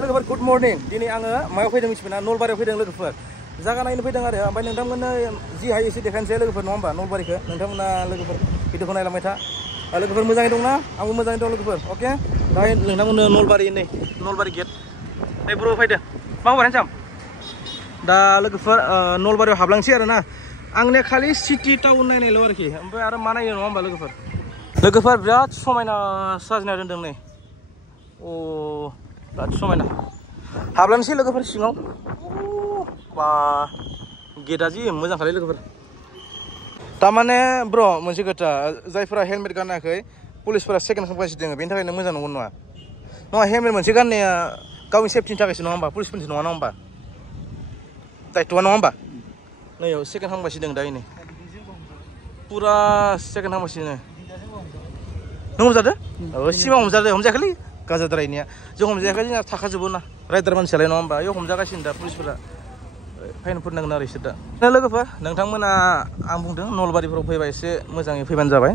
लोगोफोर good morning दिनै आङो मायाव फैदों मिथिबायना नलबारियाव फैदों लोगोफोर जागा नायनो फैदों आरो ओमफ्राय नोंथांमोननो जि हायो एसे देखायनोसै लोगोफोर नङा होमबा नलबारिखौ नोंथांमोना लोगोफोर भिडिअखौ नायलांबाय था लोगोफोर मोजाङै दंना आंबो मोजाङै दं लोगोफोर अके दाहाय नोंथांमोननो नलबारि गेट नै ब्र फैदो मा खबर हेन्साम दा लोगोफोर नलबारियाव हाबलांसै आरो ना आंने खालि सिटि टाउन नायनायल' आरोखि ओमफ्राय आरो मा नायो नङा होमबा लोगोफोर बिराद समायना साजिना दोनदों नै अ बिराद समायना हाबलांसै लोगोफोर सिङाव बा गेटआ जि मोजांखालै लोगोफोर तारमाने ब्र मोनसे खोथा जायफोरा हेलमेट गानाखै पुलिसफोरा सेकेन्ड खालामगासिनो दङ बेनि थाखायनो मोजां नंगौ नङा हेलमेट मोनसे गाननाया गावनि सेफटिनि थाखायसो नङा होमबा पुलिसफोरनि नङा होमबा दायथ'आ नङा होमबा नैयाव सेकेन्ड खालामगासिनो दं दा नै पुरा सेकेन्ड खालामगासिनो नों हमजादो सिमां हमजायाखैलै गाजाद्रायनिया जों हमजायाखै जोंना थाखाजोबो ना राइडार मानसियालाय नङा होमबा बेयाव हमजागासिनो दा पुलिसफोरा फाइनफोर नांगोन आरो इसोर दा लोगोफोर नोंथांमोना आं बुंदों नलबारिफोराव फैबा एसे मोजाङै फैबानो जाबाय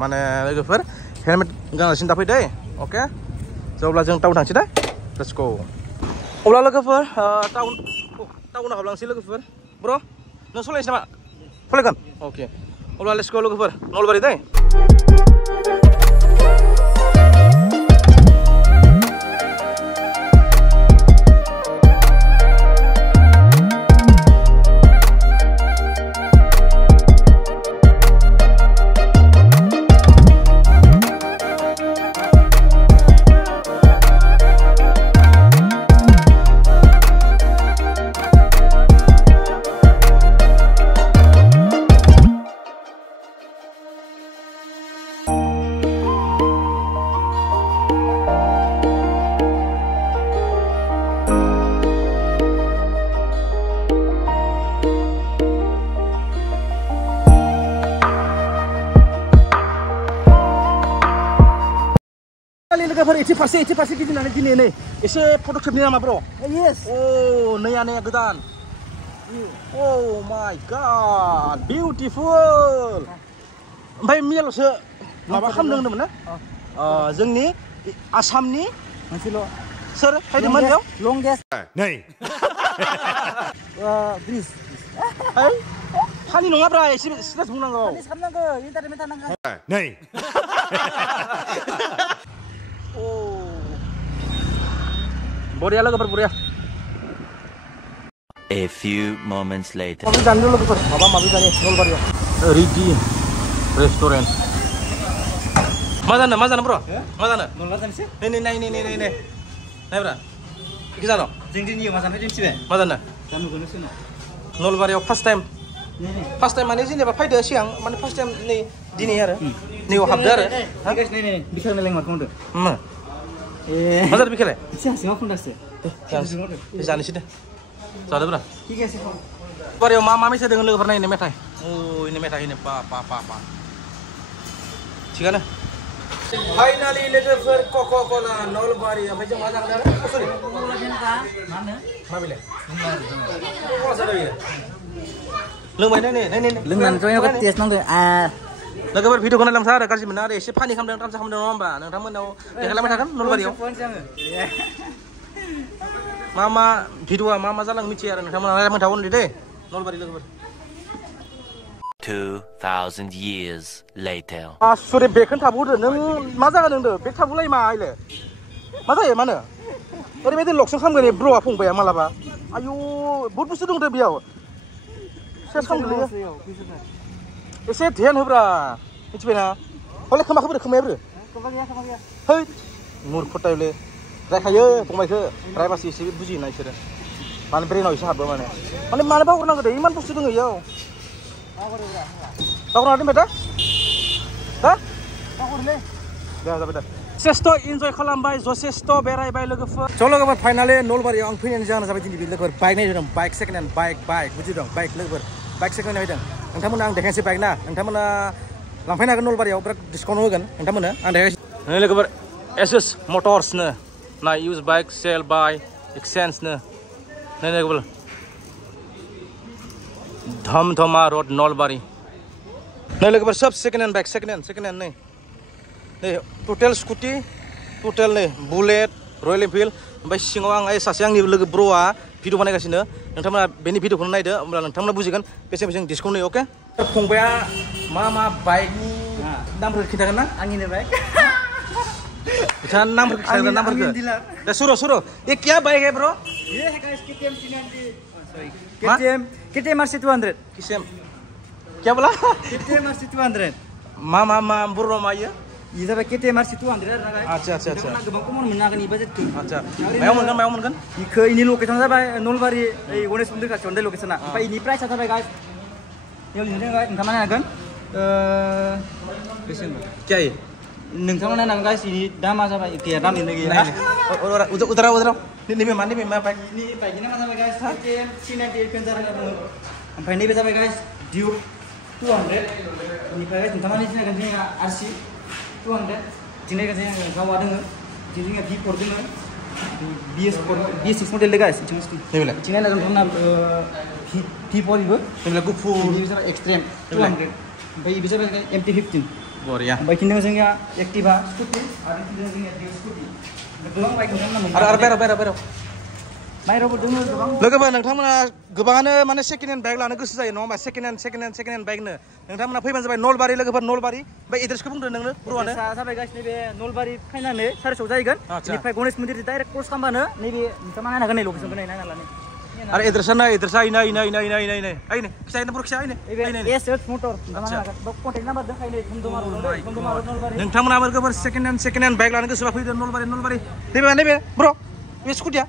माने लोगोफोर हेलमेट गानासिनो दा फैदो अके अब्ला जों टाउन थांसै दा लेट्स गो अब्ला लोगोफोर टाउनाव हाबलांसै लोगोफोर ब्र नों सलायनोसै नामा सलायगोन अके अब्ला लेट्स गो लोगोफोर नलबारि दै लोगोफोर 80% गिदिंनानै दिनै नै एसे फट' खेबनि नामा ब्र येस अ नैयानो गोदान अ माय गॉड बिउटिफुल ओमफ्राय मियाल'सो माबा खालामदों होनदोंमोन ना जोंनि आसामनि मोनसेल' सोर फैदोंमोन बेयाव लंगेस्ट नै ब्रिज फानि नङाब्रा एसे सिरियास बुंनांगौ सामनांगौ इन्टारनेट थानांगौ नै बरिया लोगोफोर बरिया A few moments later माबा जानो लोगोफोर माबा जानो नलबारियाव रेडि रेस्टुरेन्ट मा जानो ब्र मा जानो नलबारि जानोसै नै नायब्रा इखि जानो जों दिनै मा जानो दिन्थिबाय मा जानो जानुगोनोसै नलबारियाव फार्स्ट टाइम माने जेनेबा फैदो सिगां माने फार्स्ट टाइम नै दिनै आरो नैयाव हाबदो आरो बिखारनाय लेंमारखौ होनदो मा जादों बिखालाय सिगाङाव फुन्दासो जानोसै दे जादोब्रा बारियाव मा मेथाइ दङ लोगोफोर नायनो मेथाइ इनो मेथाइ इनो पा थिगानो फाइनालि लोगोफोर कका-कला नलबारि ओमफ्राय जों मा जागोन आरो सरि मा बिलाय लोंबाय नै लोंनानै टेस्ट नांदों लोगोफोर भिडिअखौ नायलांथा आरो गाज्रि मोना आरो एसे फानि खालामदों ट्रान्सफार खालामदों नङा होमबा नोंथांमोनाव देखायलांबाय थागोन नलबारियाव मा भिडिअआ मा जालां मिथियो आरो नोंथांमोना नायलांबाय थागोन दे नलबारि लोगोफोर 2000 years later आसुरि बेखौनो थाबोदो नों मा जागोन नोंदो बेग थाबोलाय मा आइले मा जायो मानो ओरैबायदि लकसन खालामगोन ब्र'आ फंबाया मालाबा आयु बहुत बुस्थु दं बेयाव सेस खालामगोलैयो एसे ध्यान होब्रा मिथिबायना हले खोमाया ब्रो है मुर्ख टाइपले रायखायो फंबायखौ रायबासो एसे बुजियोना इसोरो माने ब्रेनाव एसे हाबो माने मानो बावगारनांगौ दे इमान बुस्थु दङ इयाव बावगारना दोनबाय दा बावगारलै दे जाबाय दा जथेस्थ' इन्जय खालामबाय जथेस्थ' बेरायबाय लोगोफोर ज' लोगोफोर फाइनालि नलबारियाव आं फैनायनि जाहोना जाबाय दिनै लोगोफोर बाइक नायदों बाइक सेकेन्ड हेन्ड बाइक बुजिदों बाइक लोगोफोर बाइक सेकेन्ड हेन्ड नायदों नोंथांमोना आं देखायनोसै बाइक ना नोंथांमोना लांफैनो हागोन नलबारियाव बिराद डिसकाउन्ट होगोन नोंथांमोना आं देखायनोसै नै लोगोफोर एसएस मटर्सनो ना इउज बाइक सेल बाय एक्सचेन्जनो नै लोगोफोर धमधमा रोड नलबारी नै लोगोफोर सब second hand bike second hand नै टोटेल स्कुटी टोटेल नै बुलेट रयेल एनफिल्ड ओमफ्राय सिङाव आं सासे आंनि लोगो ब्र'आ भिडिअ बानायगासिनो नोंथांमोना बेनि भिडिअखौनो नायदो होमब्ला नोंथांमोना बुजिगोन बेसेबां डिसकाउन्ट होयो अके फंबाया मा बाइकनि नामफोरखौ खिन्थागोन ना आंनिनो बाइक बिथाङा नामफोरखौ खिन्थागोन नामफोरखौ दा सुरो ये क्या बाइक है ब्रो ये है guys KTM C90 sorry KTM RC 200 किसम क्या बोला KTM RC 200 मा बर' मा इयो ये जाबाय KTM RC 200 आरो गाइस आच्छा गोबां खमन मोननो हागोन इ बाजेटखौ आच्छा मायाव मोनगोन इखो इनि लकेसन जाबाय नलबारि ओइ गणेश मन्दिर खाथियाव दे लकेसना ओमफ्राय इनि प्राइसआ जाबाय गाइस इयाव लिरदों गाइस नोंथाङा नायनो हागोन बेसेबां क्या है नोंथाङा नायनो हागोन गाइस इनि दामा जाबाय गैया दाम लिरनाय गैया उधर नैबे मा बाइक इनि बाइकनि नामा जाबाय गाइस KTM C90 एडभेन्सार होनना बुङो ओमफ्राय नैबे जाबाय गाइस Duke 200 इनिफ्राय गाइस नोंथाङा नायनो जोंहा RC 200 जोंना जोंहा गावा दोङो जोंहा V4 दोङो BS6 मडेल दे गाइस नैबेलाय जोंना जोंना V4 इबो नैबेलाय गुफुर इबो जाबाय एक्सट्रीम 200 ओमफ्राय इबो जाबाय MT15 बरिया ओमफ्य खिन्थु जोंनिया एक्टिभा स्कुटि आरो खिन्थु जोंनिया Duke स्कुटि गोबां बाइक नोंथांमोना आरो बायराव बायरावबो दोङो गोबां लोगोफोर नोंथांमोना गोबाङानो माने सेकेन्ड हेन्ड बाइक लानो गोसो जायो नङा होमबा सेकेन्ड हेन्ड बाइकनो नोंथांमोना फैबानो जाबाय नलबारि लोगोफोर नलबारि ओमफ्राय एड्रेसखौ बुंदो नोंनो ब्र'आनो जाबाय गाइस नैबे नलबारि फैनानै सारिसआव जाहैगोन बेनिफ्राय गणेश मन्दिर डाइरेक्ट क्रस खालामबानो नैबे नोंथाङा नायनो हागोन नै लकेसनखौ नायना लानो आरो एड्रेसा इनो खिथायनो बर' खिथा SS मटर कन्टेक्ट नाम्बार दंखायो नलबारि नोंथांमोना लोगोफोर सेकेन्ड हेन्ड बाइक लानो गोसोबा फैदो नलबारि नैबे ब्र' बे स्कुटिया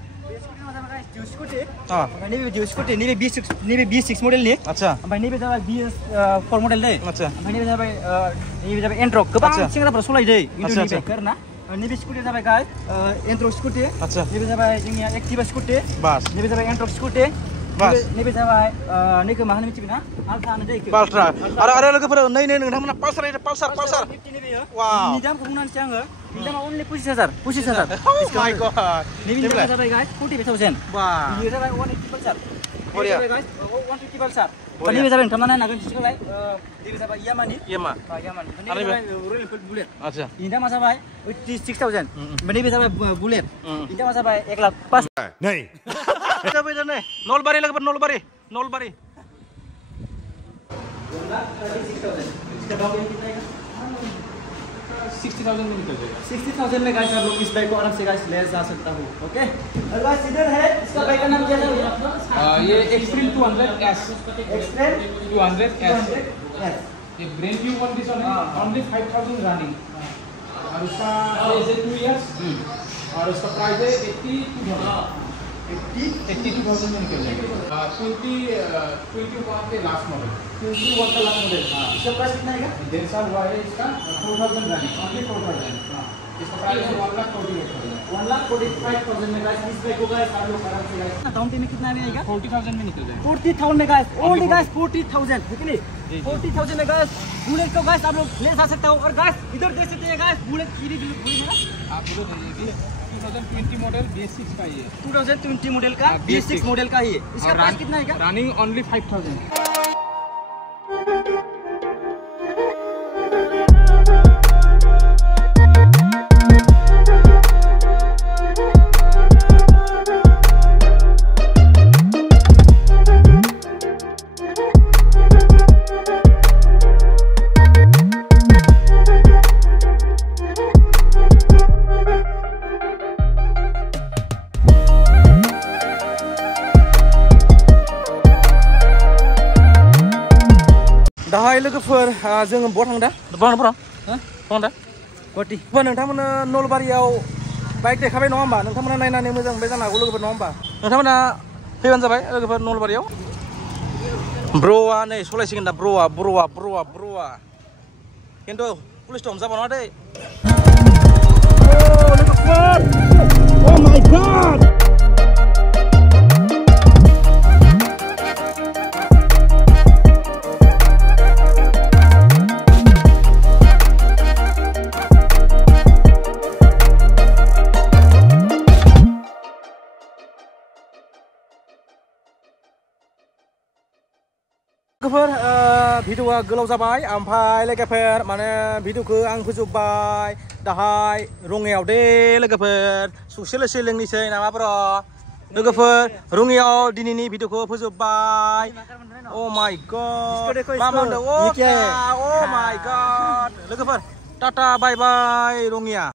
नैबे B6 मडेलनि आच्छा ओमफ्राय नैबे जाबाय BS4 मडेल दै आच्छा ओमफ्य नैबे जाबाय एन्ट्रक गोबां सेंग्राफोरा सलायदो इन्डियानि बाइक आरोना नैबे स्कुटिया जाबाय गाइस एन्ट्रक स्कुटि आच्छा नैबे जाबाय जोंनिया एक्टिभा स्कुटि बास नैबे जाबाय एन्ट्रक स्कुटि बास नैबे जाबाय नैखौ मा होनो मिथिगोन ना आल्ट्रा होनो दै पाल्ट्रा आरो लोगोफोर नै नोंथांमोना पाल्सार वाव नि दामखौ बुंनानैसै आङो नि दामा अनलि 25000 माय गॉड नैबे दामा जाबाय गाइस 45000 वाह बियो जाबाय 180 पाल्सार बरिया गाइस 150 पाल्सार नैबे जाबाय नोंथांमोना नायनो हागोन सिस्टेमलाय नैबे जाबाय यामानि नैबे जाबाय रयेल एनफिल्ड बुलेट आच्छा नि दामा जाबाय 86000 ओमफ्राय नैबे जाबाय बुलेट नि दामा जाबाय 1,05,000 नै नलबारि लोगोफोर नलबारि 60,000 में निकल जाएगा 60,000 में गाइस आप लोग इस बाइक को आराम से गाइस ले जा सकता हूँ ओके और गाइस इधर है इसका बाइक का नाम क्या था भैया आपका ये extreme 200S extreme 200S yes ये ब्रेन ट्यूब कंडीशन है ओनली 5,000 रनिंग और उसका एज है 2 इयर्स और उसका प्राइस है 82,000 में निकल जाएगा 21 के लास्ट मॉडल 21 का लास्ट मॉडल इसका प्राइस कितना है 1.5 साल हुआ है इसका 4,000 रनिंग ओनली 4,000 इसका प्राइस है 1,45,000 में गाइस इस बाइक को गाइस आप लोग आराम से गाइस डाउन पेमेंट कितना में आएगा 40,000 में निकल जाएगा 40,000 में गाइस ओनली गाइस 40,000 ठीक है 40,000 में गाइस बुलेट को गाइस आप लोग ले जा सकते हो और गाइस इधर देख सकते हैं गाइस बुलेट की भी आप बोलो ये 2020 मॉडल BS6 का ही है 2020 मॉडल का BS6 मॉडल का ही है इसका प्राइस कितना है रनिंग ओनली 5,000 दाहाय लोगोफोर जोङो बहा थांदा बहा गुवाहाटी नोंथांमोना नलबारियाव बाइक देखाबाय नङा होमबा नोंथांमोना नायनानै मोजां मोनबाय जानो हागौ लोगोफोर नङा होमबा नोंथांमोना फैबानो जाबाय लोगोफोर नलबारियाव ब्र'आ नै सलायसिगोन दा ब्र'आ खिन्थु पुलिसथ' हमजाबा नङा दै लोगोफोर Oh my God! लोगोफोर भिडिअआ गोलाव जाबाय ओमफ्राय लोगोफोर माने भिडिअखौ आं फोजोबबाय दाहाय रङियाव दे लोगोफोर ससे लोसे लोंनोसै नामाब्र' लोगोफोर रङियाव दिनैनि भिडिअखौ फोजोबबाय अ माय गड मा होनदों अ माय गड लोगोफोर टाटा बाय बाय रङिया